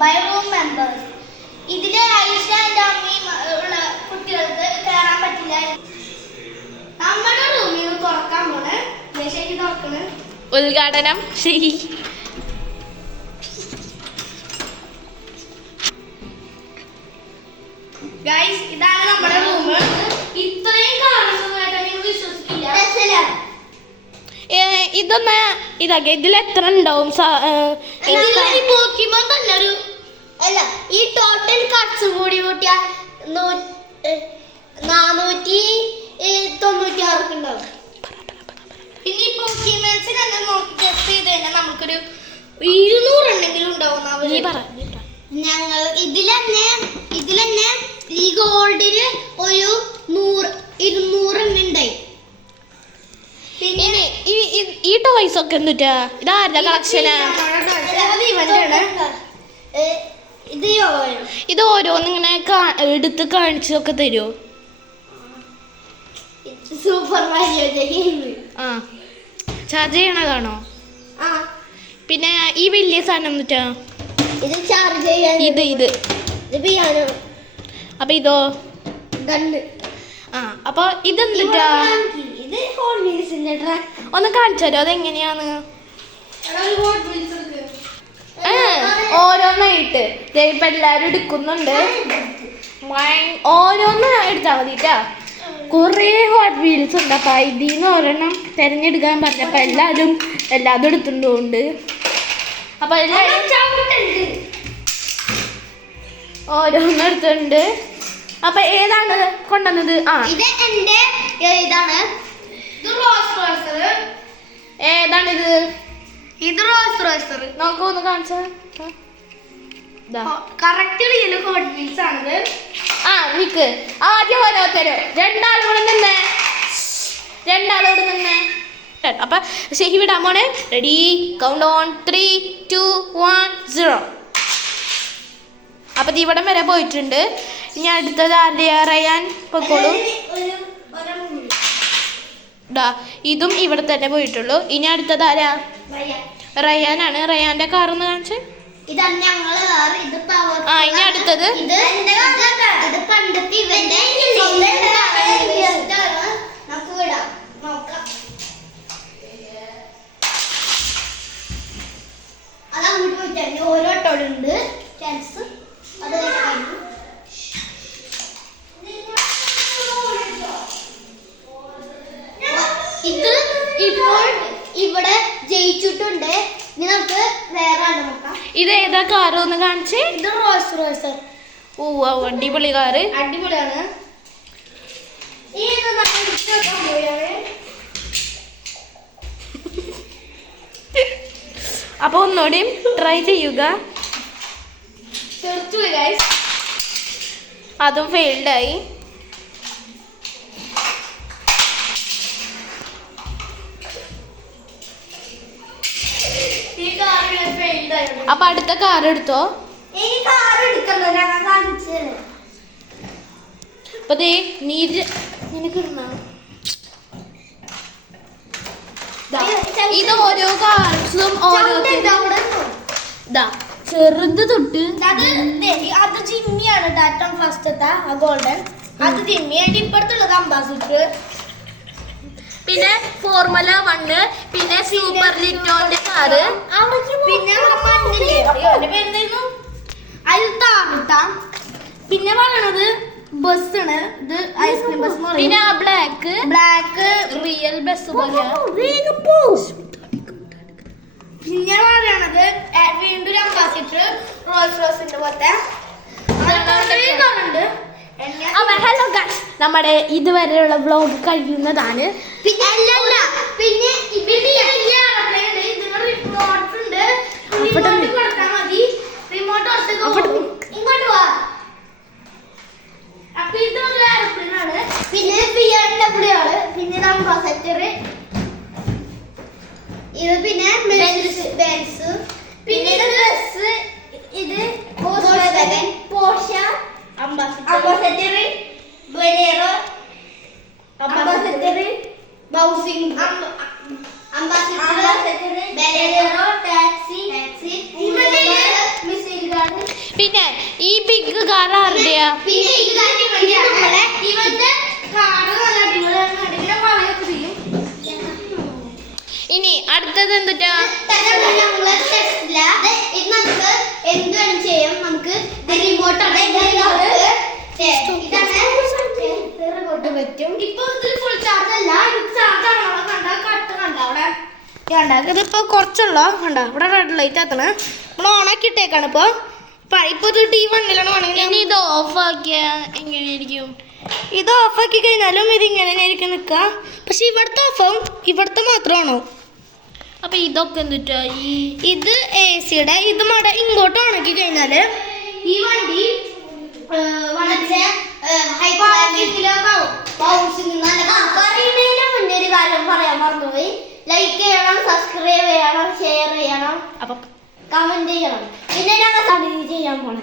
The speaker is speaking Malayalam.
by room members. ഇതിലെ ഐഷ എൻ്റെ അമ്മയും ഉള്ള കുട്ടികൾക്ക് കയറാൻ പറ്റില്ല. നമ്മുടെ റൂമിൽ നിന്ന് തുറക്കാൻ പോണ്. ശരി തുറക്കണ്. ഉദ്ഘാടനം ശരി. ഗൈസ് ഇതാണ് നമ്മുടെ റൂം. ഇത്രയും കാണുന്നതായിട്ട് നിങ്ങൾ വിശ്വസിക്കില്ല. ഇതൊന്ന് ഇതാക്കി ഇതിൽ എത്ര ഉണ്ടാവും? പോക്കിമോൻ തന്നെ ഒരു അല്ല ഈ ടോട്ടൽ കട്ട്സ് കൂടി കൂട്ടിയ 496 ഉണ്ടാവും. പിന്നെ ഈ പോക്കിമോൻസ് തന്നെ നോക്കി ടെസ്റ്റ് ചെയ്ത് കഴിഞ്ഞാൽ നമുക്കൊരു 200 എണ്ണെങ്കിലും ഉണ്ടാവും. ഞങ്ങൾ ഇതിലെന്നെ ഈ ഗോൾഡിന് ഒരു 200 എണ്ണം ഉണ്ടായി. പിന്നെ ഈ ടോയ്സ് ഒക്കെ എന്തുട്ടാ? ഇതാരുടെ കളക്ഷനാ? ഇത് ഓരോന്നിങ്ങനെ എടുത്ത് കാണിച്ചൊക്കെ തരുമോ? Super Mario game. ആ ചാർജ് ചെയ്യണതാണോ? പിന്നെ ഈ വലിയ സാധനം എന്തുട്ടാ? ഇത് ചാർജ് ചെയ്യാൻ. ഇത് പിയാനോ. അപ്പൊ ഇതോ? ഗണ്ണ്. ആ അപ്പൊ ഇതെന്തുട്ടാ? ഇത് ഹോട്ട് വീൽസിന്റെ ട്രാക്ക്. ഒന്ന് കാണിച്ചു തരോ അതെങ്ങനെയാന്ന്? ഓരോന്നായിട്ട് ഇപ്പൊ എല്ലാരും എടുക്കുന്നുണ്ട്. ഓരോന്ന് എടുത്താൽ മതിട്ടാ. കൊറേ ഹോട്ട് വീൽസ് ഉണ്ട്. അപ്പൊ ഇതിന്ന് ഒരെണ്ണം തെരഞ്ഞെടുക്കാൻ പറഞ്ഞപ്പോ എല്ലാതും എടുത്തുകൊണ്ട് അപ്പൊ എല്ലാരും ഓരോന്നും എടുത്തിട്ടുണ്ട്. അപ്പൊ ഏതാണ് കൊണ്ടുവന്നത്? ഇത് എന്റെ ഇതാണ്. ഏതാണിത്? ഇത് റോൾസ് റോയ്സർ. നോക്കൂ ഒന്ന് കാണിച്ച. കറക്റ്റ് റിയൽ ഹോട്ട് വീൽസ് ആണിത്. നിക്ക് ആദ്യം ഓരോരുത്തരും രണ്ടാളോട് നിന്നേ. അപ്പൊ ശരി വിടാൻ പോണേ. Ready count on 3 2 1 0. അപ്പൊ ഇവിടം വരെ പോയിട്ടുണ്ട്. ഇനി അടുത്തത് അറിയാൻ പൊക്കോളൂ. ഇതും ഇവിടെ തന്നെ പോയിട്ടുള്ളൂ. ഇനി അടുത്തത് ആരാ? റയാനാണ്. റയാന്റെ കാറൊന്ന് കാണിച്ച്. ഇനി അടുത്തത് ഓരോ ടോളുണ്ട് ചാൻസ്. അത് ഇത് ഇപ്പോൾ ഇവിടെ ജയിച്ചിട്ടുണ്ട്. ഇനി നമുക്ക് വേറെ നോക്കാം. ഇത് ഏതാ കാറ് ഒന്ന് കാണിച്ച്. ഇത് റോൾസ് റോയ്സർ. അടിപൊളി കാറ്. അടിപൊളിയാണ്. അപ്പൊ ഒന്നുകൂടി ട്രൈ ചെയ്യുക. അതും ഫെയിൽഡായി. അപ്പൊ അടുത്ത കാർ എടുത്തോ. അപ്പൊ നിനക്ക് ഇത് ഓരോ കാർസും ഓരോ ചെറുത് തൊട്ട് അത് ജിമ്മിയാണ്. ടാറ്റം ഫസ്റ്റത്തെ ഗോൾഡൻ അത് ജിമ്മി. അതിന്റെ ഇപ്പുറത്തുള്ളത് അംബാസിഡർ. പിന്നെ ഫോർമുല 1, പിന്നെ സൂപ്പർ ലിറ്റോന്റെ കാറ്, പിന്നെ പിന്നെ പറയണത് ബസ്സാണ്. ഇത് ഐസ്ക്രീം ബസ്. പിന്നെ ആ ബ്ലാക്ക് റിയൽ ബസ് പോലെ. പിന്നെ പറയണത് വീണ്ടും അംബാസിഡർ റോൾസ് റോയ്സിന്റെ പോലത്തെ. ഹലോ ഗൈസ്, നമ്മുടെ ഇതുവരെയുള്ള വ്ലോഗ് കഴിയുന്നതാണ്. പിന്നെ ഇങ്ങോട്ട് വാ. അപ്പൊ ഇതൊരു എയർപ്ലെയിനാണ്. പിന്നെ BMW. പിന്നെ അംബാസിഡർ. ഇത് പിന്നെ ബെൻസ്. പിന്നെ ഇത് ബസ്. ഇത് പോർഷ. Ambassador Bolero. അംബാസിഡർ ബൗസിംഗ്. Ambassador Bolero taxi. Missile guard. ഈ ബിഗ് കാർ ആരുടെയാ? പിന്നെ ഇവന്റെ കാറ് നല്ല അടിപൊളിയാണ്. ഇങ്ങനെ വളയൊക്കെ ചെയ്യും. ഇനി അടുത്തത് എന്തുട്ടാ? ഇത് നമുക്ക് എന്ത് വേണം ചെയ്യാം. നമുക്ക് റിമോട്ട് പറ്റും. ഇപ്പൊ ഇതിൽ ഫുൾ ചാർജ് അല്ല. ഇത് ചാർജ് ആണോ കണ്ട കട്ട് കണ്ട അവിടെ ഇതിപ്പോ കുറച്ചുള്ളോ കണ്ട ഇവിടെ റെഡ് ലൈറ്റ് ആക്കണ നമ്മൾ ഓണാക്കി ഇട്ടേക്കാണ് ഇപ്പൊ. ഇപ്പൊ ഇത് T1 ഇനി ഇത് ഓഫ് ആക്കിയാ എങ്ങനെയായിരിക്കും? ഇത് ഓഫാക്കി കഴിഞ്ഞാലും ഇത് ഇങ്ങനെ ആയിരിക്കും നിൽക്കുക. പക്ഷെ ഇവിടുത്തെ ഓഫാവും, ഇവിടുത്തെ മാത്രമാണോ. അപ്പൊ ഇതൊക്കെ എന്തുട്ടാ? ഇത് AC-യുടെ ഇത് ഇങ്ങോട്ട് ഉണക്കി കഴിഞ്ഞാല് ഈ വണ്ടി മുന്നേ ഒരു കാര്യം പറയാൻ മറന്നുപോയി. ലൈക്ക് ചെയ്യണം, സബ്സ്ക്രൈബ് ചെയ്യണം, ഷെയർ ചെയ്യണം, അപ്പൊ കമന്റ് ചെയ്യണം. പിന്നെ ഞങ്ങൾ സബ്സ്ക്രൈബ് ചെയ്യാൻ പോണേ.